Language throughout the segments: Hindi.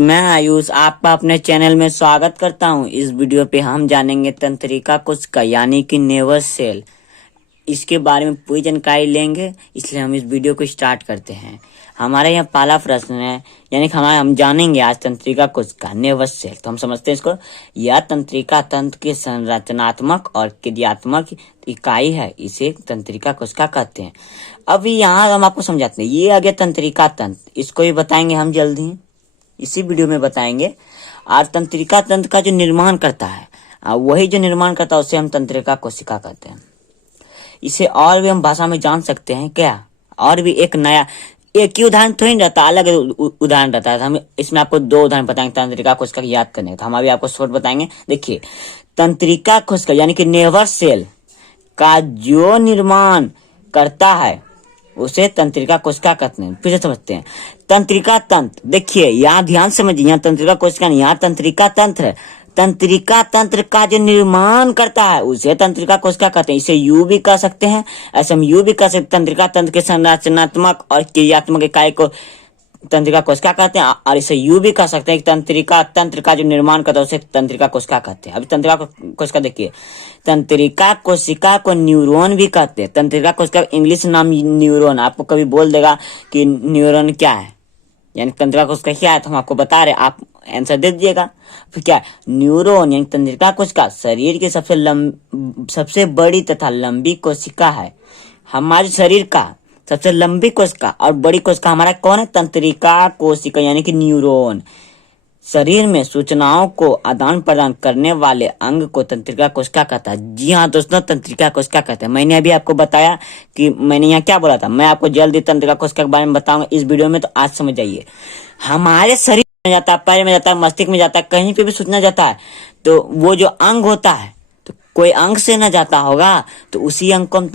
मैं आयुष आपका अपने चैनल में स्वागत करता हूं। इस वीडियो पे हम जानेंगे तंत्रिका कोशिका यानी कि नेवर सेल, इसके बारे में पूरी जानकारी लेंगे। इसलिए हम इस वीडियो को स्टार्ट करते हैं। हमारे यहाँ पहला प्रश्न है, यानी कि हम जानेंगे आज तंत्रिका कोशिका नेवर सेल। तो हम समझते हैं इसको। यह तंत्रिका तंत्र की संरचनात्मक और क्रियात्मक इकाई है, इसे तंत्रिका कोशिका कहते हैं। अभी यहाँ हम आपको समझाते हैं। ये आ गया तंत्रिका तंत्र, इसको भी बताएंगे हम जल्दी इसी वीडियो में बताएंगे। और तंत्रिका तंत्र का जो निर्माण करता है, वही जो निर्माण करता है उसे हम तंत्रिका कोशिका कहते हैं। इसे और भी हम भाषा में जान सकते हैं क्या, और भी एक नया, एक ही उदाहरण थोड़ी नहीं रहता, अलग उदाहरण रहता है। हम इसमें आपको दो उदाहरण बताएंगे तंत्रिका कोशिका याद करने का। तो हम अभी आपको शॉर्ट बताएंगे। देखिए, तंत्रिका कोशिका यानी कि नेवर सेल का जो निर्माण करता है उसे तंत्रिका कोशिका कहते हैं। फिर से समझते हैं। तंत्रिका तंत्र, देखिए यहाँ ध्यान समझिए, यहाँ तंत्रिका कोशिका नहीं, यहाँ तंत्रिका तंत्र है। तंत्रिका तंत्र का जो निर्माण करता है उसे तंत्रिका कोशिका कहते हैं। इसे यू भी कह सकते हैं, ऐसे हम यू भी कह सकते हैं। तंत्रिका तंत्र के संरचनात्मक और क्रियात्मक इकाई को तंत्रिका कोशिका कहते हैं, और इसे यू भी कह सकते हैं कि तंत्रिका तंत्र का जो निर्माण करता है उसे तंत्रिका कोशिका कहते हैं। अभी तंत्रिका कोशिका देखिए, तंत्रिका कोशिका को न्यूरॉन भी कहते हैं। तंत्रिका कोशिका इंग्लिश नाम न्यूरॉन। आपको कभी बोल देगा कि न्यूरॉन क्या है, यानी तंत्रिका कोशिका क्या है, तो हम आपको बता रहे, आप आंसर दे दीजिएगा। फिर क्या है न्यूरॉन, यानी तंत्रिका कोशिका शरीर की सबसे बड़ी तथा लंबी कोशिका है। हमारे शरीर का सबसे लंबी कोशिका और बड़ी कोशिका हमारा कौन है? तंत्रिका कोशिका यानी कि न्यूरॉन। शरीर में सूचनाओं को आदान प्रदान करने वाले अंग को तंत्रिका कोशिका कहता है। जी हाँ दोस्तों, तंत्रिका कोशिका कहते हैं। मैंने अभी आपको बताया कि मैंने यहाँ क्या बोला था। मैं आपको जल्दी तंत्रिका कोशिका के बारे में बताऊंगा इस वीडियो में, तो आज समझ जाइए। हमारे शरीर में जाता है, पैर में जाता है, मस्तिष्क में जाता है, कहीं पे भी सूचना जाता है, तो वो जो अंग होता है, तो कोई अंग से न जाता होगा, तो उसी अंग को हम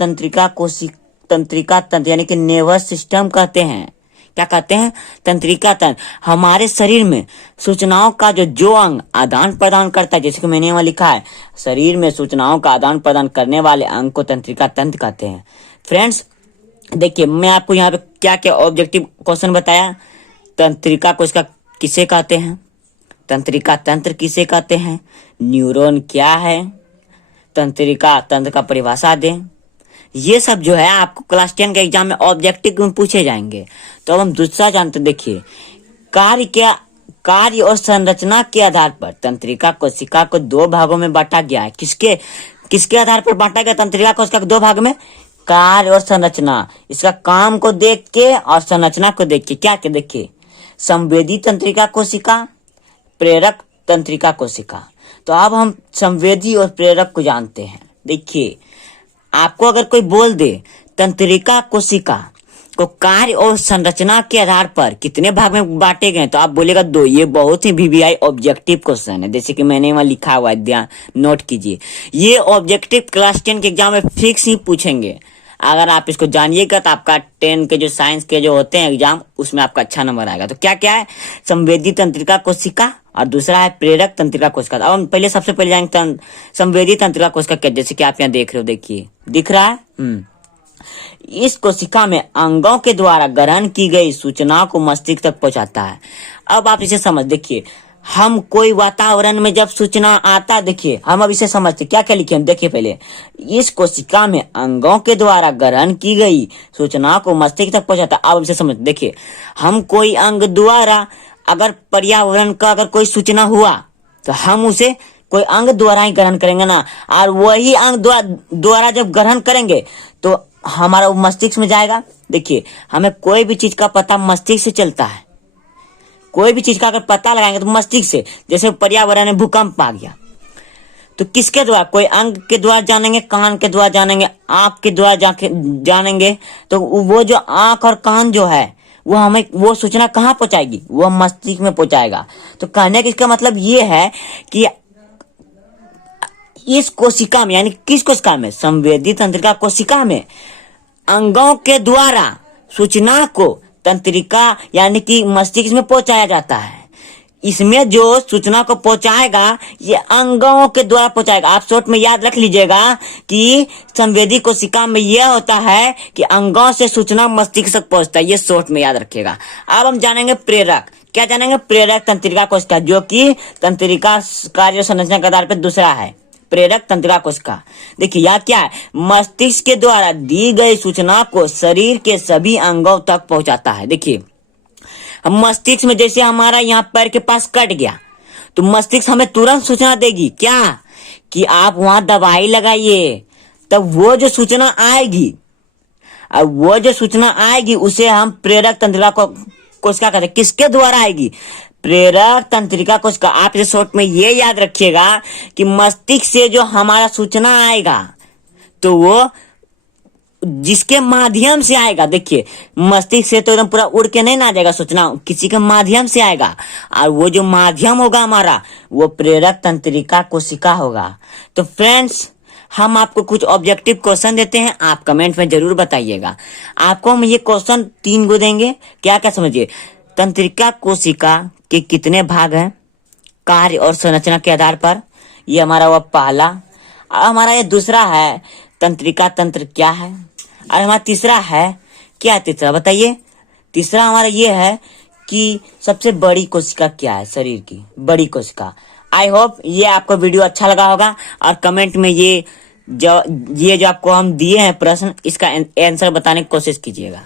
तंत्रिका तंत्र यानी कि नर्वस सिस्टम कहते हैं। क्या कहते हैं? तंत्रिका तंत्र। हमारे शरीर में सूचनाओं का जो अंग आदान प्रदान करता है, जैसे कि मैंने वहां लिखा है, शरीर में सूचनाओं का आदान प्रदान करने वाले अंग को तंत्रिका तंत्र कहते हैं। फ्रेंड्स देखिए, मैं आपको यहाँ पे क्या क्या ऑब्जेक्टिव क्वेश्चन बताया। तंत्रिका कोशिका किसे कहते हैं, तंत्रिका तंत्र किसे कहते हैं, न्यूरॉन क्या है, तंत्रिका तंत्र का परिभाषा दें। ये सब जो है आपको क्लास 10 के एग्जाम में ऑब्जेक्टिव में पूछे जाएंगे। तो अब हम दूसरा जानते, देखिए, कार्य और संरचना के आधार पर तंत्रिका कोशिका को दो भागों में बांटा गया है। किसके आधार पर बांटा गया तंत्रिका कोशिका को दो भाग में? कार्य और संरचना, इसका काम को देख के और संरचना को देख के। क्या देखिए, संवेदी तंत्रिका कोशिका, प्रेरक तंत्रिका कोशिका। तो अब हम संवेदी और प्रेरक को जानते हैं। देखिए, आपको अगर कोई बोल दे तंत्रिका कोशिका को कार्य और संरचना के आधार पर कितने भाग में बांटे गए, तो आप बोलेगा दो। ये बहुत ही वीवीआई ऑब्जेक्टिव क्वेश्चन है, जैसे कि मैंने वहां लिखा हुआ है, ध्यान नोट कीजिए। ये ऑब्जेक्टिव क्लास 10 के एग्जाम में फिक्स ही पूछेंगे। अगर आप इसको जानिएगा तो आपका 10 के जो साइंस के जो होते हैं एग्जाम, उसमें आपका अच्छा नंबर आएगा। तो क्या क्या है? संवेदी तंत्रिका कोशिका और दूसरा है प्रेरक तंत्रिका कोशिका। अब हम सबसे पहले जाएंगे संवेदी तंत्रिका कोशिका क्या, जैसे कि आप यहाँ देख रहे हो, देखिए दिख रहा है। इस कोशिका में अंगों के द्वारा ग्रहण की गई सूचनाओं को मस्तिष्क तक पहुंचाता है। अब आप इसे समझ, देखिए, हम कोई वातावरण में जब सूचना आता, देखिए हम अब इसे समझते क्या क्या लिखे हम। देखिए पहले, इस कोशिका में अंगों के द्वारा ग्रहण की गई सूचनाओं को मस्तिष्क तक पहुंचाता है। अब इसे समझ, देखिए, हम कोई अंग द्वारा अगर पर्यावरण का अगर कोई सूचना हुआ तो हम उसे कोई अंग द्वारा ही ग्रहण करेंगे ना, और वही अंग द्वारा जब ग्रहण करेंगे तो हमारा मस्तिष्क में जाएगा। देखिए, हमें कोई भी चीज का पता मस्तिष्क से चलता है। कोई भी चीज का अगर पता लगाएंगे तो मस्तिष्क से, जैसे पर्यावरण में भूकंप आ गया तो किसके द्वारा? कोई अंग के द्वारा जानेंगे, कान के द्वारा जानेंगे, आंख के द्वारा जानेंगे। तो वो जो आंख और कान जो है वो हमें वो सूचना कहाँ पहुंचाएगी? वो मस्तिष्क में पहुंचाएगा। तो कहने का इसका मतलब ये है कि इस कोशिका में, यानी किस कोशिका में? संवेदी तंत्रिका कोशिका में अंगों के द्वारा सूचना को तंत्रिका यानी कि मस्तिष्क में पहुंचाया जाता है। इसमें जो सूचना को पहुंचाएगा ये अंगों के द्वारा पहुंचाएगा। आप शॉर्ट में याद रख लीजिएगा कि संवेदी कोशिका में यह होता है कि अंगों से सूचना मस्तिष्क तक पहुंचता है। ये शॉर्ट में याद रखिएगा। अब हम जानेंगे प्रेरक। क्या जानेंगे? प्रेरक तंत्रिका कोशिका, जो कि तंत्रिका कार्य संरचना के आधार पर दूसरा है, प्रेरक तंत्रिका कोशिका। देखिए यह क्या है? मस्तिष्क के द्वारा दी गई सूचना को शरीर के सभी अंगों तक पहुंचाता है। देखिए हम मस्तिष्क में, जैसे हमारा यहाँ पैर के पास कट गया तो मस्तिष्क हमें तुरंत सूचना देगी, क्या? कि आप वहां दवाई लगाइए। तब वो जो सूचना आएगी, अब वो जो सूचना आएगी उसे हम प्रेरक तंत्रिका कोशिका कहते हैं। किसके द्वारा आएगी? प्रेरक तंत्रिका कोशिका। आप इसे शॉर्ट में ये याद रखिएगा कि मस्तिष्क से जो हमारा सूचना आएगा तो वो जिसके माध्यम से आएगा, देखिए मस्तिष्क से तो एकदम पूरा उड़ के नहीं ना आ जाएगा सूचना, किसी के माध्यम से आएगा, और वो जो माध्यम होगा हमारा वो प्रेरक तंत्रिका कोशिका होगा। तो फ्रेंड्स, हम आपको कुछ ऑब्जेक्टिव क्वेश्चन देते हैं, आप कमेंट में जरूर बताइएगा। आपको हम ये क्वेश्चन 3 को देंगे। क्या क्या समझिए? तंत्रिका कोशिका के कितने भाग हैं कार्य और संरचना के आधार पर, ये हमारा वो पहला। हमारा ये दूसरा है तंत्रिका तंत्र क्या है, और हमारा तीसरा है, क्या है तीसरा बताइए? तीसरा हमारा ये है कि सबसे बड़ी कोशिका क्या है शरीर की, बड़ी कोशिका। आई होप ये आपको वीडियो अच्छा लगा होगा, और कमेंट में ये जो आपको हम दिए हैं प्रश्न, इसका आंसर बताने की कोशिश कीजिएगा।